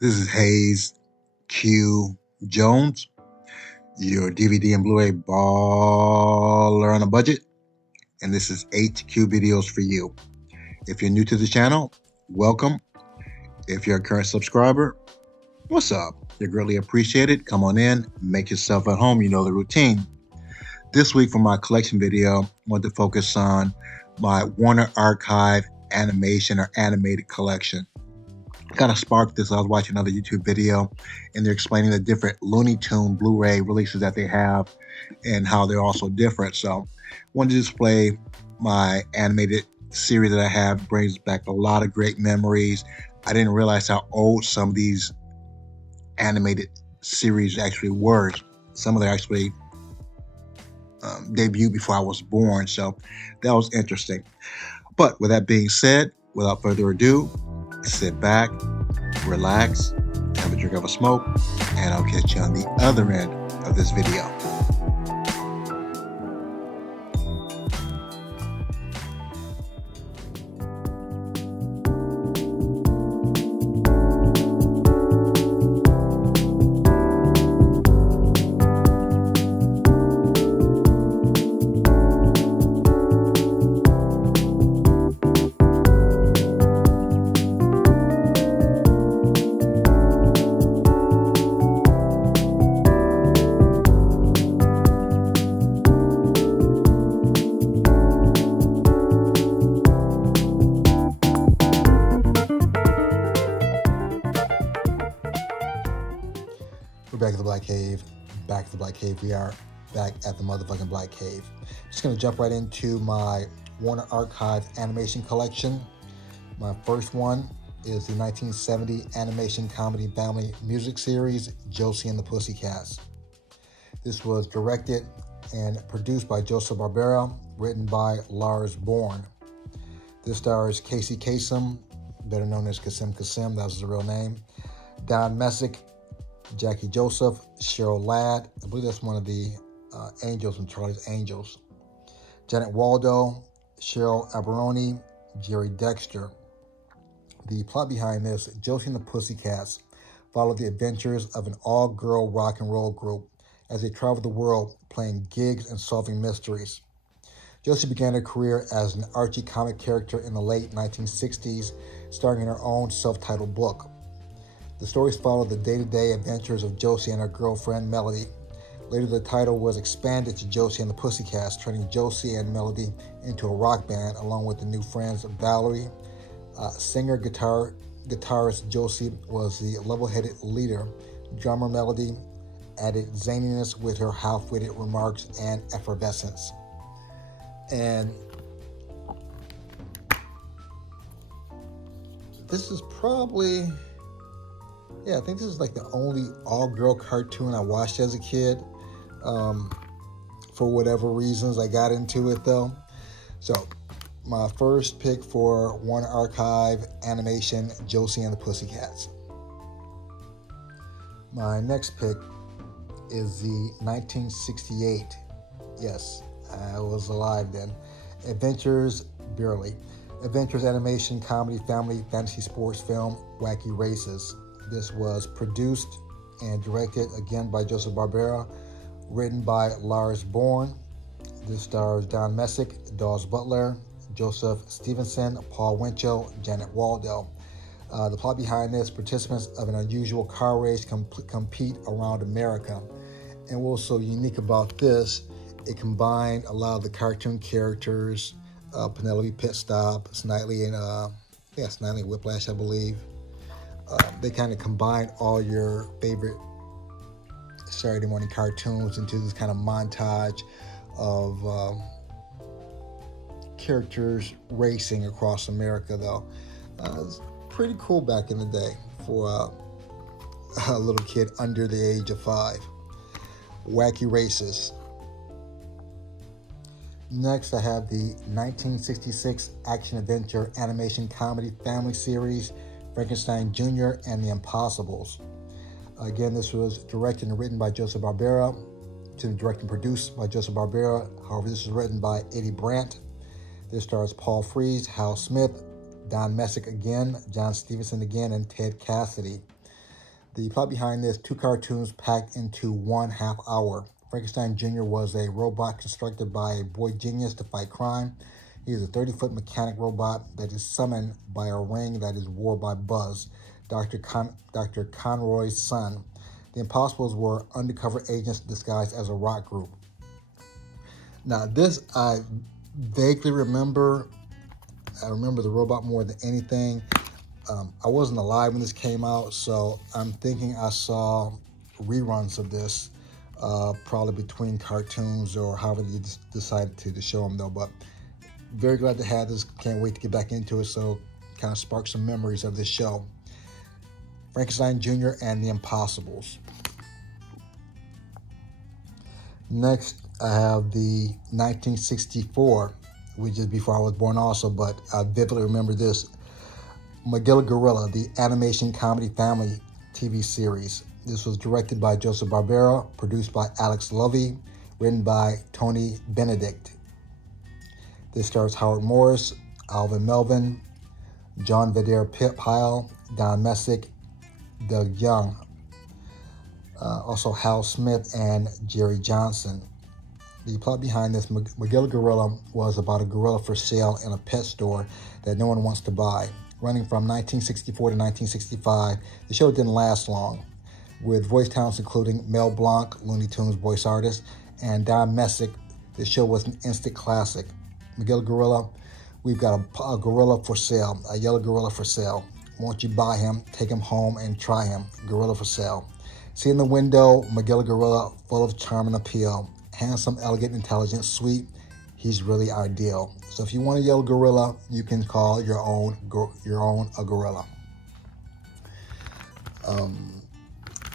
This is Hayes Q Jones, your DVD and Blu-ray baller on a budget, and this is 8Q videos for you. If you're new to the channel, welcome. If you're a current subscriber, what's up? You're greatly appreciated. Come on in, make yourself at home. You know the routine. This week for my collection video, I want to focus on my Warner Archive animation or animated collection. Kind of sparked this. I was watching another YouTube video and they're explaining the different Looney Tune Blu-ray releases that they have and how they're also different. So I wanted to display my animated series that I have. Brings back a lot of great memories. I didn't realize how old some of these animated series actually were. Some of them actually debuted before I was born. So that was interesting. But with that being said, without further ado, sit back, relax, have a drink of a smoke, and I'll catch you on the other end of this video. We're back at the Black Cave. Back at the Black Cave. We are back at the motherfucking Black Cave. Just gonna jump right into my Warner Archive animation collection. My first one is the 1970 animation comedy family music series, Josie and the Pussycats. This was directed and produced by Joseph Barbera, written by Lars Bourne. This stars Casey Kasem, better known as Kasim Kasim, that was his real name, Don Messick, Jackie Joseph, Cheryl Ladd, I believe that's one of the angels from Charlie's Angels, Janet Waldo, Cheryl Aberoni, Jerry Dexter. The plot behind this, Josie and the Pussycats follow the adventures of an all-girl rock and roll group as they travel the world playing gigs and solving mysteries. Josie began her career as an Archie comic character in the late 1960s, starring in her own self-titled book. The stories follow the day-to-day adventures of Josie and her girlfriend, Melody. Later, the title was expanded to Josie and the Pussycats, turning Josie and Melody into a rock band, along with the new friends Valerie. Guitarist Josie was the level-headed leader. Drummer Melody added zaniness with her half-witted remarks and effervescence. And this is probably... I think this is like the only all-girl cartoon I watched as a kid. For whatever reasons, I got into it though. So, my first pick for Warner Archive animation, Josie and the Pussycats. My next pick is the 1968, yes, I was alive then, Adventures animation comedy family fantasy sports film, Wacky Races. This was produced and directed again by Joseph Barbera, written by Lars Bourne. This stars Don Messick, Dawes Butler, Joseph Stevenson, Paul Winchell, Janet Waldo. The plot behind this, participants of an unusual car race compete around America. And what was so unique about this, it combined a lot of the cartoon characters, Penelope Pitstop, Snidely and Snidely and Whiplash, I believe. They kind of combine all your favorite Saturday morning cartoons into this kind of montage of characters racing across America, though. It's pretty cool back in the day for a little kid under the age of 5. Wacky Races. Next, I have the 1966 action-adventure animation comedy family series, Frankenstein Jr. and the Impossibles. Again, this was directed and written by Joseph Barbera, directed and produced by Joseph Barbera. However, this was written by Eddie Brandt. This stars Paul Frees, Hal Smith, Don Messick again, John Stevenson again, and Ted Cassidy. The plot behind this, two cartoons packed into 1.5 hour. Frankenstein Jr. was a robot constructed by a boy genius to fight crime. He is a 30-foot mechanic robot that is summoned by a ring that is wore by Buzz, Dr. Conroy's son. The Impossibles were undercover agents disguised as a rock group. Now this I vaguely remember. I remember the robot more than anything. I wasn't alive when this came out, so I'm thinking I saw reruns of this, probably between cartoons or however they decided to show them though. But very glad to have this. Can't wait to get back into it. So kind of spark some memories of this show. Frankenstein Jr. and the Impossibles. Next, I have the 1964, which is before I was born also, but I vividly remember this. Magilla Gorilla, the animation comedy family TV series. This was directed by Joseph Barbera, produced by Alex Lovey, written by Tony Benedict. This stars Howard Morris, Alvin Melvin, John Vedder Pyle, Don Messick, Doug Young, also Hal Smith and Jerry Johnson. The plot behind this, Magilla Gorilla was about a gorilla for sale in a pet store that no one wants to buy. Running from 1964 to 1965, the show didn't last long, with voice talents including Mel Blanc, Looney Tunes voice artist, and Don Messick. The show was an instant classic. Magilla Gorilla, we've got a gorilla for sale, a yellow gorilla for sale. Won't you buy him, take him home, and try him? Gorilla for sale. See in the window, Magilla Gorilla, full of charm and appeal. Handsome, elegant, intelligent, sweet. He's really ideal. So if you want a yellow gorilla, you can call your own a gorilla.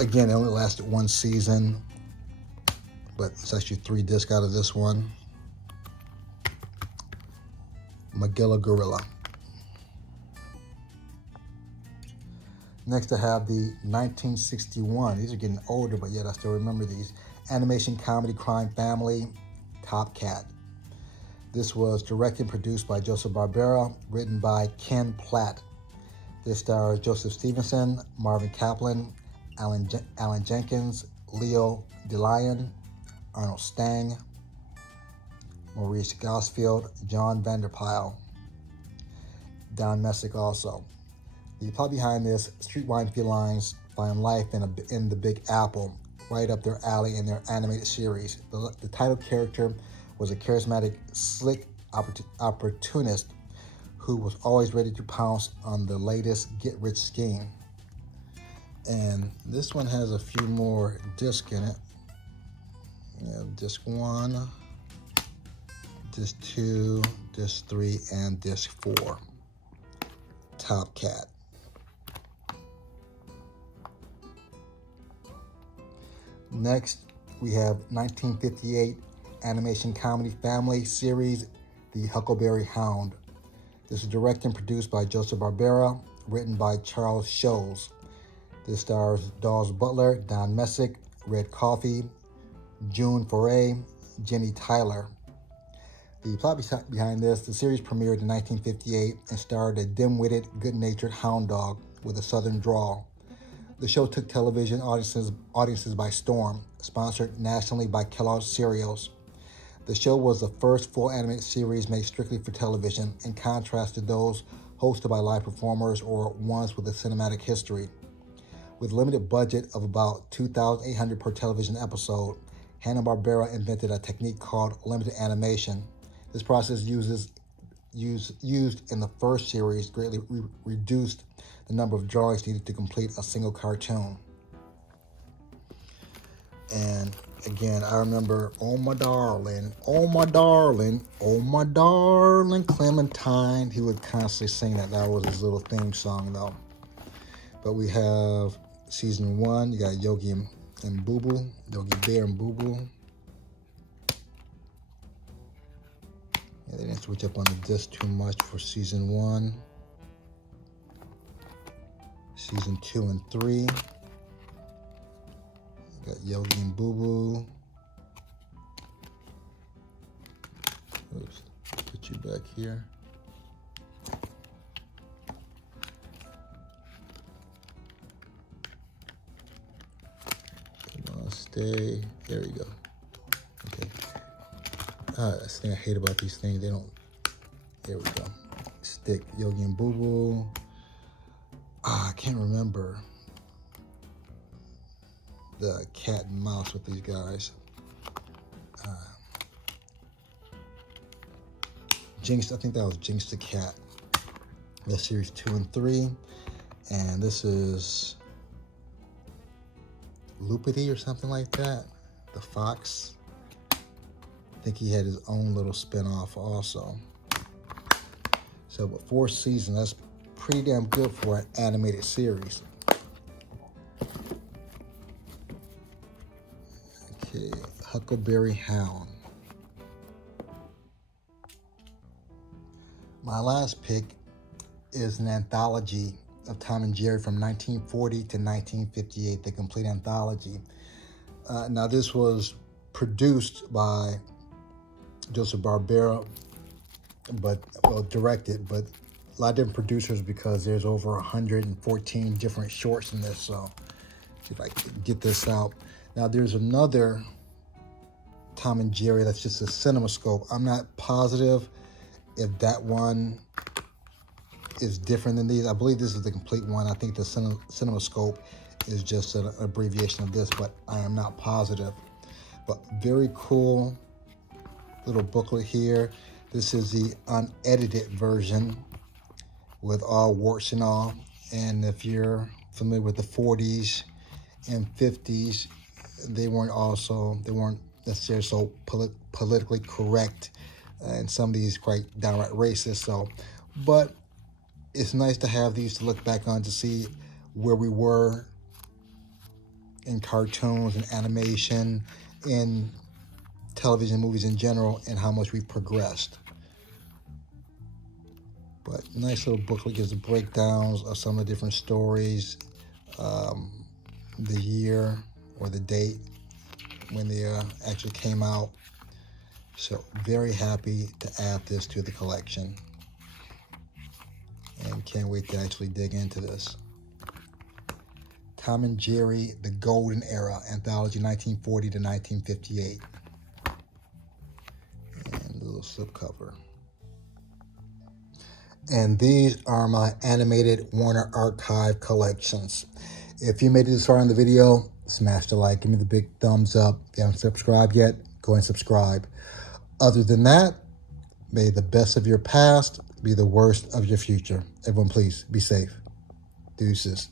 Again, it only lasted one season, but it's actually 3 discs out of this one. Magilla Gorilla. Next I have the 1961. These are getting older, but yet I still remember these. Animation comedy crime family, Top Cat. This was directed and produced by Joseph Barbera, written by Ken Platt. This stars Joseph Stevenson, Marvin Kaplan, Alan Jenkins, Leo DeLyon, Arnold Stang, Maurice Gosfield, John Vanderpyle, Don Messick also. The plot behind this, streetwise felines find life in the Big Apple, right up their alley in their animated series. The title character was a charismatic, slick opportunist who was always ready to pounce on the latest get-rich scheme. And this one has a few more discs in it. You have disc 1, disc 2, disc 3, and disc 4. Top Cat. Next, we have 1958 animation comedy family series, The Huckleberry Hound. This is directed and produced by Joseph Barbera, written by Charles Sholes. This stars Dawes Butler, Don Messick, Red Coffey, June Foray, Jenny Tyler. The plot behind this, the series premiered in 1958 and starred a dim-witted, good-natured hound dog with a southern drawl. The show took television audiences by storm, sponsored nationally by Kellogg's Cereals. The show was the first full animated series made strictly for television, in contrast to those hosted by live performers or ones with a cinematic history. With a limited budget of about $2,800 per television episode, Hanna-Barbera invented a technique called limited animation. This process used in the first series greatly reduced the number of drawings needed to complete a single cartoon. And again, I remember, oh my darling, oh my darling, oh my darling Clementine. He would constantly sing that. That was his little theme song though. But we have season 1, you got Yogi and Boo Boo, Yogi Bear and Boo Boo. Yeah, they didn't switch up on the disc too much for season 1. Season 2 and 3. Got Yogi and Boo Boo. Oops, put you back here. stay. There we go. Okay. That's the thing I hate about these things. They don't. There we go. Stick Yogi and Boo Boo. I can't remember the cat and mouse with these guys. Jinx, I think that was Jinx the cat. That's series 2 and 3. And this is Lupity or something like that. The fox. I think he had his own little spin-off also. So, but 4 seasons, that's pretty damn good for an animated series. Okay, Huckleberry Hound. My last pick is an anthology of Tom and Jerry from 1940 to 1958, the complete anthology. Now this was produced by Joseph Barbera, but well, directed, but a lot of different producers because there's over 114 different shorts in this. So see if I can get this out. Now there's another Tom and Jerry that's just a CinemaScope. I'm not positive if that one is different than these. I believe this is the complete one. I think the CinemaScope is just an abbreviation of this, but I am not positive. But very cool little booklet here. This is the unedited version with all warts and all. And if you're familiar with the 40s and 50s, they weren't necessarily so politically correct, and some of these quite downright racist. So, but it's nice to have these to look back on to see where we were in cartoons and animation, in television, movies in general, and how much we've progressed. But nice little booklet, gives the breakdowns of some of the different stories, the year or the date when they actually came out. So very happy to add this to the collection, and can't wait to actually dig into this. Tom and Jerry, The Golden Era, Anthology 1940 to 1958. And a little slipcover. And these are my animated Warner Archive collections. If you made it this far in the video, smash the like, give me the big thumbs up. If you haven't subscribed yet, go and subscribe. Other than that, may the best of your past be the worst of your future. Everyone, please be safe. Deuces.